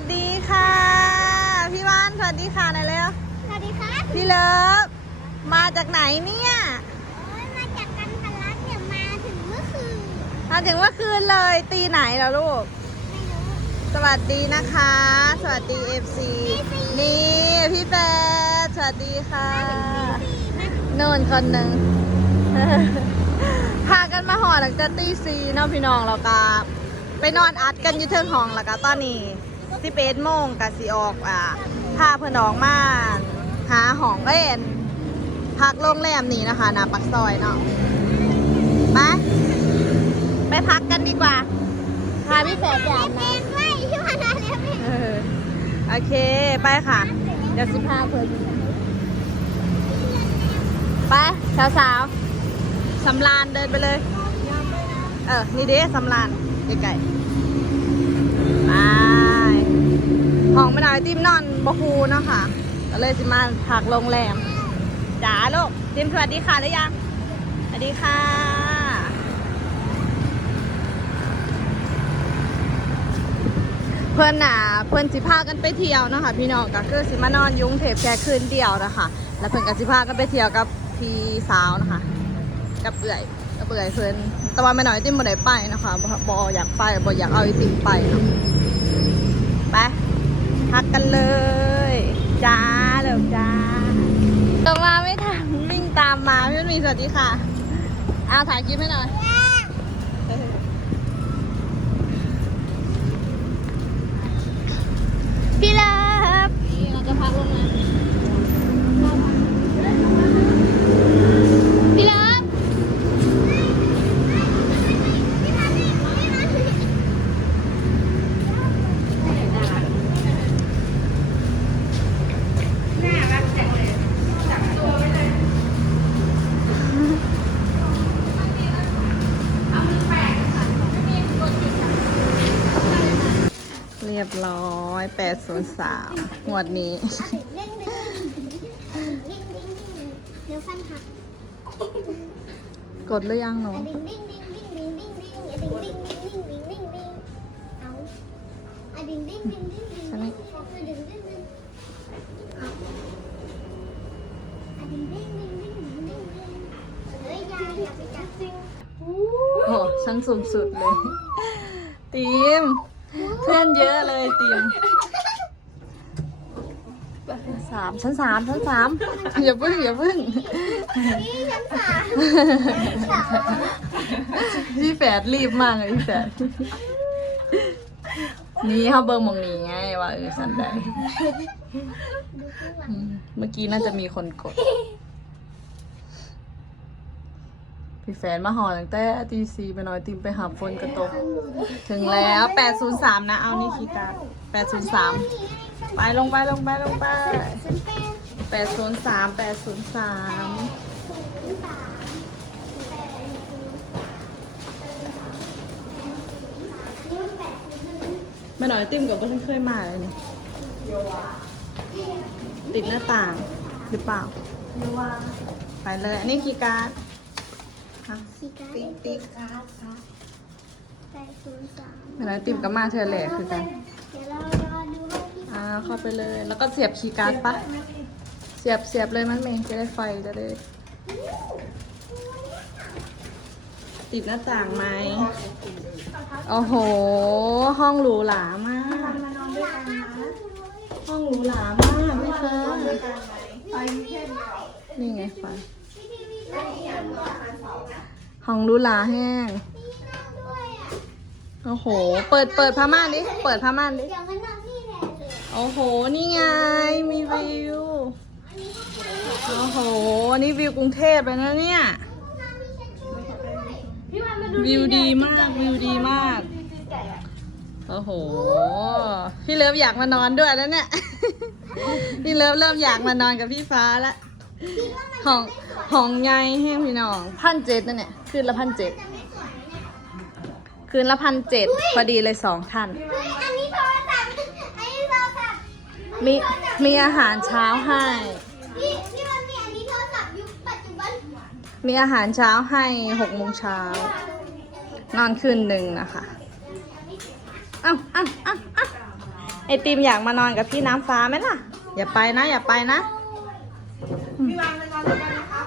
วัสดีค่ะ พี่ว่านสวัสดีค่ะหน่อยเร็วสวัสดีครับพี่เลิฟมาจากไหนเนี่ยโอ้ยมาจากกันทะลักเนี่ยมาถึงเมื่อคืน มาถึงเมื่อคืนเลยตีไหนแล้วลูก ไม่รู้ สวัสดีนะคะ สวัสดี FC นี่พี่แปดสวัสดีค่ะโน่นคนหนึ่งพากันมาหอหลังจากตีซีเนาะพี่น้องแล้วก็ไปนอนอัดกันอยู่เทิงห้องแล้วก็ตอนนี้ สิเปดโมงกับสีออกอ่าพาเพื่อนน้องมาหาห้องเล่นพักโรงแรมนี่นะคะหนาปักซอยเนาะไปไปพักกันดีกว่าพาพี่แฝดไปอาบน้ำเป็นไว้ที่มาแล้วเนี่ยเออโอเค ไปค่ะ เดี๋ยวสิพาเพิ่นไปสาวสาวๆสำรานเดินไปเลย เออ นี่เด้สำรานใกล้ๆไปห้องไม่น้อย ติมนอนบะฮูเนาะค่ะ ก็เลยสิมาพักโรงแรมจ๋าลูกติมสวัสดีค่ะหรือยังสวัสดีค่ะเพื่อนน่ะเพื่อนสิพากันไปเที่ยวเนาะคะพี่น้องก็คือสิมานอนยุ้งเทพแค่คืนเดียวนะคะแล้วเพื่อนก็สิพากันไปเที่ยวกับพี่สาวนะคะกับเอื่อยกับเอื่อยเพื่อนแต่ว่าไม่น้อยติมบ่ได้ไปนะคะบ่บออยากไปบ่อยากเอาไอติมไปเนาะไปพักกันเลยจ้าเร็วจ้าต่อมาไม่ทันวิ่งตา มีสวัสดีค่ะ เอาถ่ายคลิปให้หน่อย พี่เลิฟ นี่เราจะพักโรงแรม พี่เลิฟ เรียบ ร้อย803งวดนี้เล่นดิ้งดิ้งดิ้งดิ้งเดี๋ยวฟันหักกดหรือยังหนูอะดิ้งดิ้งดิ้งดิ้งดิ้งดิ้งดิ้งอะดิ้งดิ้งดิ้งดิ้งดิ้งดิ้งดิ้งเอาอะดิ้งดิ้งดิ้งดิ้งดิ้งฉันนี่อะดิ้งดิ้งดิ้งเอาอะดิ้งดิ้งดิ้งดิ้งดิ้งดิ้งดิ้งเฮ้ยยายอย่าไปจับจริงโอ้ชั้นสูงสุดเลย ตีม เพื่อนเยอะเลยตีมสามชั้นสามชั้นสามอย่าพึ่งอย่าพึ่งนี่ชั้นสามสามพี่แฝดรีบมากเลยพี่แฝดนี่เขาเบอร์มองนี้ไงว่าเออสันได้ดูข้างหลังอืมเมื่อกี้น่าจะมีคนกด พี่แฟนมาหอตั้งแต่ตีซีไปหน่อยติมไปหาฝนกระตก ถึงแล้ว 803 นะ เอานี่คีย์การ์ด803 ไปลงไปลงไปลงไปฉันเป็น803 803ศูนย์สามไม่หน่อยติมกับก็ฉันเคยมาเลยนี่ติดหน้าต่างหรือเปล่าไปเลย อันนี้คีย์การ์ดอะสี่การติ๊กติ๊กการ์ดครับแปดศูนย์สามไม่หน่อยติมกับมาเธอแหละคือกัน เข้าไปเลย แล้วก็เสียบคีย์การ์ดปะเสียบเสียบเลยมันเมงจะได้ไฟจะได้ติดหน้าต่างไหมโอ้โห ห้องหรูหรามาก ห้องหรูหรามากพี่เฟิร์นนี่ไงไฟห้องหรูหราแห้ง โอ้โห เปิดเปิดผ้าม่านดิ เปิดผ้าม่านดิ อ้โห นี่ไง มีวิว โอ้โห นี่วิวกรุงเทพเลยนะเนี่ย วิวดีมาก วิวดีมาก โอ้โห พี่เลิฟอยากมานอนด้วยแล้วเนี่ย พี่เลิฟเริ่มอยากมานอนกับพี่ฟ้าล้วห้องห้องไงให้พี่น้องพันเจ็ดนั่นเนี่ยคืนละพันเจ็ดคืนละพันเจ็ดพอดีเลยสองท่าน มีมีอาหารเช้าให้ พี่พี่วันนี้อันนี้โทรศัพท์ยุคปัจจุบันมีอาหารเช้าให้หกโมงเช้า นอนคืนหนึ่งนะคะเอ้าเอ้าเอ้าเอ้าไอติมอยากมานอนกับพี่น้ำฟ้าไหมล่ะ อย่าไปนะ อย่าไปนะ พี่วางไปนอนด้วยกันนะครับ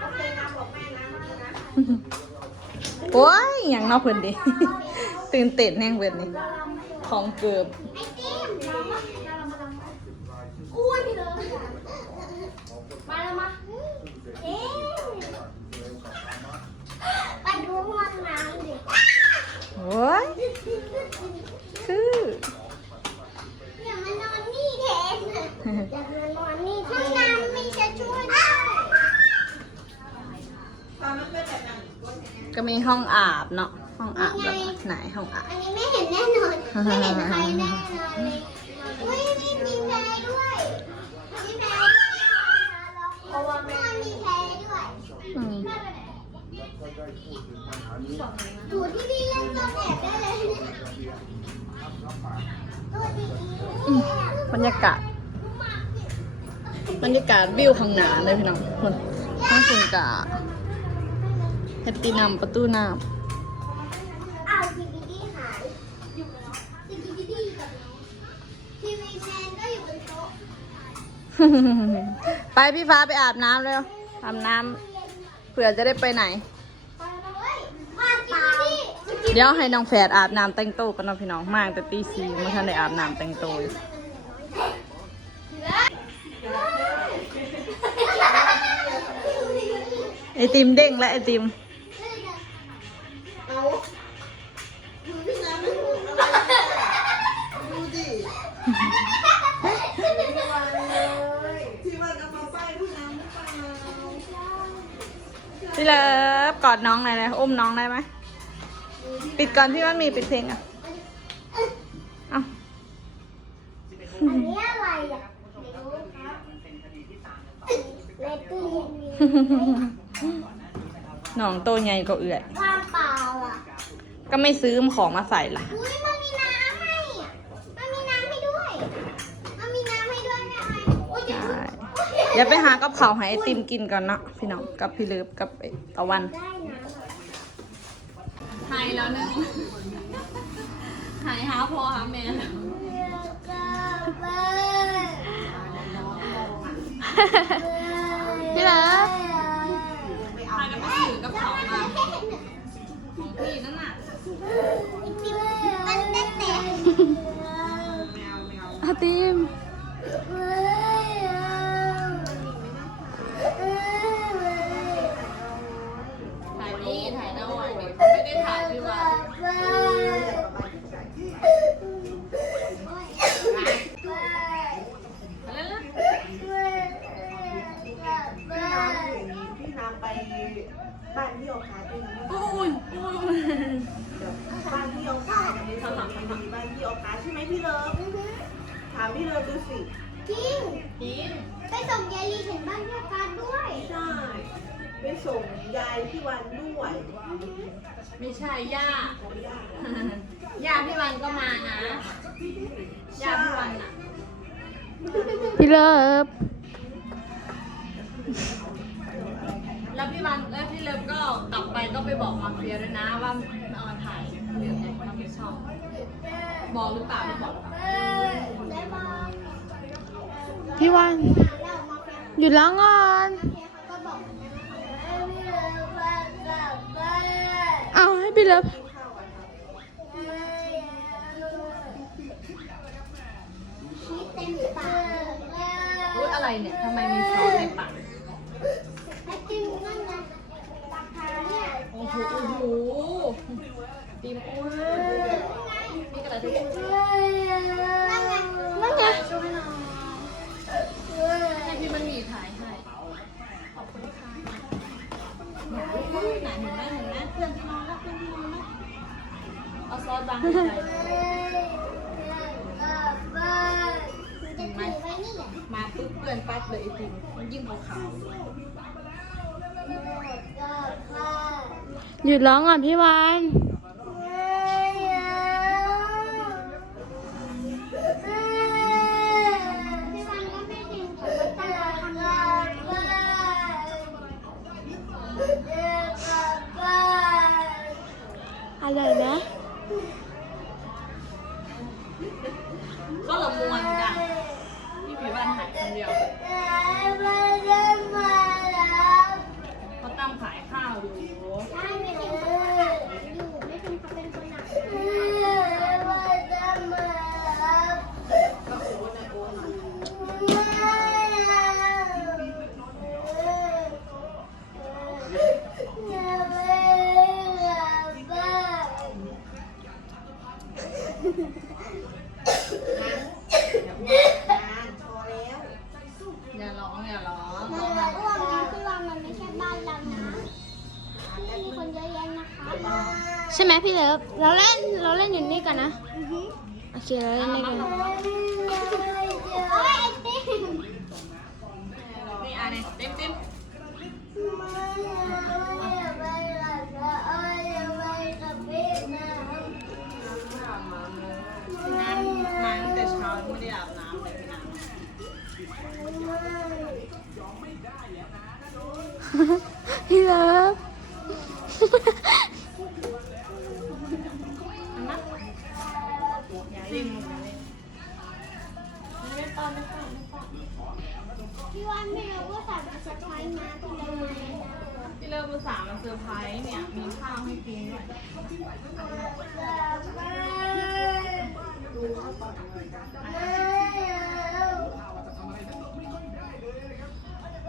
โอเคนะบอกแม่นะนะโอ้ยอย่างนอกเพิ่นดิ ตื่นเต้นแน่งเพิ่นนี่ของเกือบ ไอติมมามา อ้วนเลย มาแล้วมาเอ๊ะไปดูห้องน้ำดิโอ้ยคืออย่ามานอนนี่แทนอย่ามานอนนี่ห้องน้ำมีจะช่วยด้วยตอนนั้นเป็นแบบนั้นก็มีห้องอาบเนาะห้องอาบแบบไหนห้องอาบ อันนี้ไม่เห็นแน่นอน ไม่เห็นใครแน่นอนเลย รรยากาศ บรรยากาศวิวข้างหน้าเลยพี่น้องคนข้างคุณกาเฮดตีนำประตูน้อ้าวทีวีดีหายทีวีดีกับน้องทีวีแมนก็อยู่บนโต๊ะำไปพี่ฟ้าไปอาบน้ำเร็วอาบน้ำเผื่อจะได้ไปไหนไปเลยมาทีวีดีเดี๋ยวให้น้องแฝดอาบน้ำแต่งตัวกันเนาะพี่น้องมากแต่ตีสี่เมื่อทันได้อาบน้ำแต่งตัว ติมเด้งและไอติม เอาพี่น้ำไม่ถูกดูดิที่ว่าเอามาป้ายพี่น้ำไม่ป้ายมาพี่เลิฟกอดน้องหน่อยเลยอุ้มน้องได้ไหม ปิดก่อนพี่ว่ามีปิดเพลงอะเอาอันนี้อะไรอะไม่รู้ครับเลตตี้น้ องโตใหญ่ก็เอื่อยว่างเปล่าอะ ก็ไม่ซื้อของมาใส่ล่ะอุ้ยมันมีน้ำให้อะมันมีน้ำให้ด้วย มันมีน้ำให้ด้วยแม่ไอ้อุ้ยใช่เดี๋ยวไปหากับเขาวให้ไอติมกินก่อนเนาะพี่น้องกับพี่เลิฟกับไอ้ตะวันได้น้ำอะหายแล้วนึงหายหาพอหาแม่พี่เลิฟพ มันเต้แต่อาติมถ่ายนี่ถ่ายหน้าวันไม่ได้ถ่ายพี่วันอะไรนะพี่นำไปบ้านที่โอคาด้วยนะอุ้ยอุ้ย บ้านที่โอคาในสถานที่บ้านที่โอคาใช่ไหมพี่เลิฟถามพี่เลิฟดูสิจริงกินไปส่งยายลีถึงบ้านเดียวกันด้วยใช่ไปส่งยายที่วันด้วยไม่ใช่ย่าย่าพี่วันก็มานะย่าพี่วันอะพี่เลิฟ ไปก็ไปบอกมาเฟียด้วยนะว่าเอามาถ่ายเรื่องอะไรทำไม่ชอบบอกหรือเปล่าไม่บอกได้บอกพี่วันแล้วมาเป็นหยุดแล้วงอนเพียเขาก็บอกไม่เลยว่ากลับบ้านเอาให้พี่เลิฟชีสเต็มปากพูดอะไรเนี่ยทำไมมีซอสในปาก ไอติมนั่นไงราคาเนี่ย โอ้โหโอ้โหตีมอ้วนมีกระดาษทิชชู่ นั่นไง นั่นไงช่วยหน่อยให้พี่มันมีถ่ายให้ ขอบคุณค่ะไหนเห็นไหมเห็นไหมเพื่อนที่นอนแล้วเพื่อนที่นอนแล้วเอาซอสบางหัวใจเลย จะถือไว้นี่อะ มาปุ๊บเพื่อนปั๊บเลยไอติมมันยิ่งขาว หยุดร้องก่อนพี่วานอะไรนะ ช่ไหมพี่เลิฟเราเล่นเราเล่นอยู่นี่กันนะโอเคเราเล่นนี่กันมนี่อันนี้ติ๊มติ๊มน้ำน้ำแต่เช้าไม่ได้อาบน้ำเลยน้ำพี่เลิฟ ภาษาห์มาเซอร์ไพรส์เนี่ย มีข้าวให้กินด้วย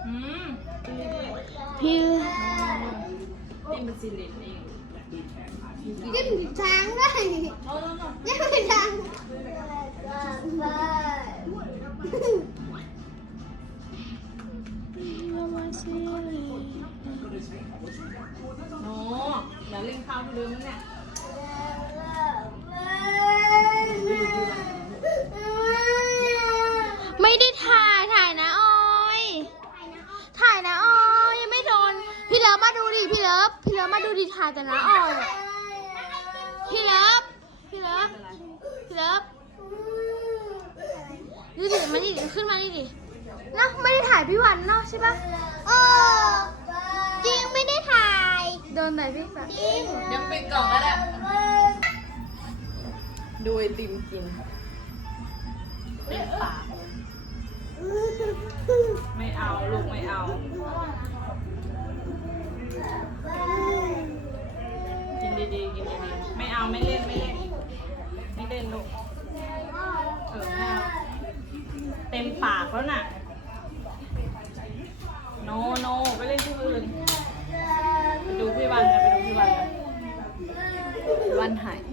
อืมพี่นี่มันซิลิเองจิ้มทางได้โอ้โหจิ้มทาง โน้เดี๋ยวเล่นข้าวลืมเนี่ยไม่ได้ถ่ายถ่ายนะออย ถ่ายนะออยยังไม่โดน พี่เลิฟมาดูดิพี่เลิฟพี่เลิฟมาดูดิถ่ายแต่นะออยอะพี่เลิฟพี่เลิฟพี่เลิฟดูดิมาดิขึ้นมาดิดิเนอะไม่ได้ถ่ายพี่วันเนาะใช่ปะโอ้ โดนไหนพี่แบบจริงยังปิดกล่องแล้วแหละดูไอติมกินเต็มปากไม่เอาลูกไม่เอา กินดีๆกินดีๆไม่เอาไม่เล่นไม่เล่นไม่เล่นลูกเออไม่เอาเต็มปากแล้วน่ะโนโนไปเล่นที่อื่น วันหายเ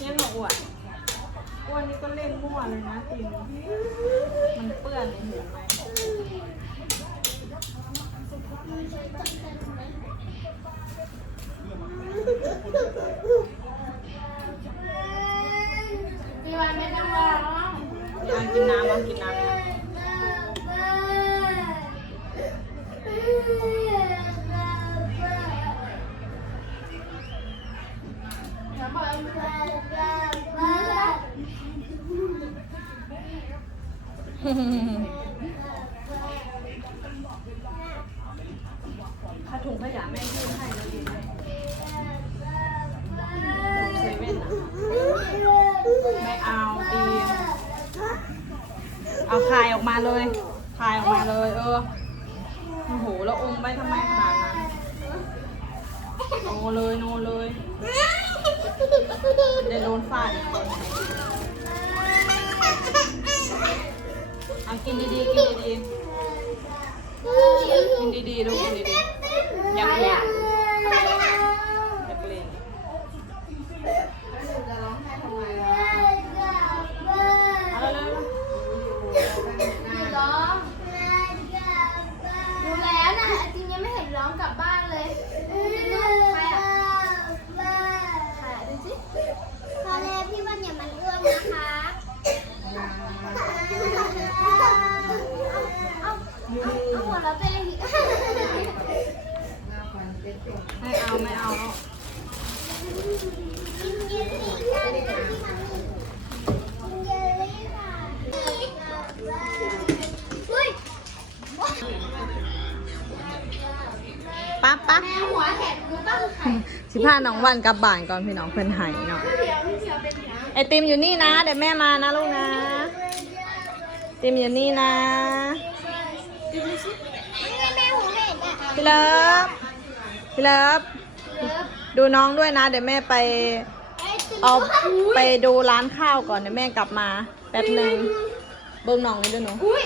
นี่ยหนูอ้วนอ้วนนี่ก็เล่นมั่วเลยนะติมมันเปื้อนเห็นไหม พี่วันไม่ต้องร้อง อากกินน้ำมากินน้ำนะถ้าถุงขยะแม่ยื่นให้แล้วดีไหมเซเว่นอะไม่เอาตีม เอาคายออกมาเลยคายออกมาเลย เออ โอ้โห แล้วอมไปทำไมขนาดนั้นโนเลยโนเลยเดี๋ยวโดนฟาดอีกคนเอากินดีๆ กินดีๆ กินดีๆดูกินดีๆ อย่าเกลียดอย่าเกลียดเอาเร็ว ร้องดูแล้วนะจริงยังไม่เห็นร้องกลับบ้านเลยใครอะใครอะดูสิพอแล้วพี่วันอย่ามันอ้วนนะคะเอาเอาเอาหัวเราะไปเลยอีก ๆไม่เอาไม่เอาแล้ว กินเยลลี่กันนะพี่มันกินเยลลี่ค่ะอุ้ย ปั๊บปั๊บ แม่หัวเห็ดรู้ป่ะคือใคร สิพาน้องวันกลับบ้านก่อนพี่น้องเพิ่นใหายเนาะไอติมอยู่นี่นะ เดี๋ยวแม่มานะลูกนะไอติมอยู่นี่นะนี่แม่หัวเห็ดอะพี่เลิฟพี่เลิฟเลิฟดูน้องด้วยนะ เดี๋ยวแม่ไปไอ้ติ๊เอาไปดูร้านข้าวก่อนเดี๋ยวแม่กลับมาแป๊บหนึ่งเบิ่งน้องนี่ด้วยหนูอุ้ย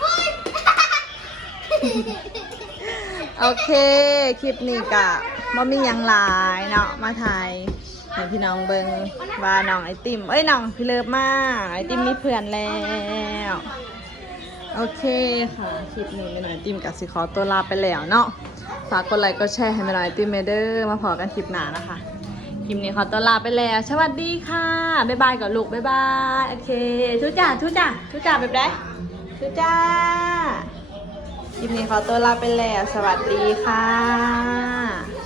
อุ้ยโอเค คลิปนี้กะ บ่มีหยังหลายเนาะมาถ่ายให้พี่น้องเบิงว่าน้องไอติมเอ้ยน้องพี่เลิฟมากไอติมมีเพื่อนแล้วโอเคค่ะคลิปนี้แม่น้อยไอติมกับสิขอตัวลาไปแล้วเนาะฝากกดไลค์กดแชร์ให้แม่น้อยไอติมเมเดอร์มาพอกันคลิปหน้านะคะคลิปนี้ขอตัวลาไปแล้วสวัสดีค่ะบ๊ายบายก่อนลูกบ๊ายบายโอเคทุจ่าทุจ่าทุจ่าแบบไหนทุจ่าคลิปนี้ขอตัวลาไปแล้วสวัสดีค่ะ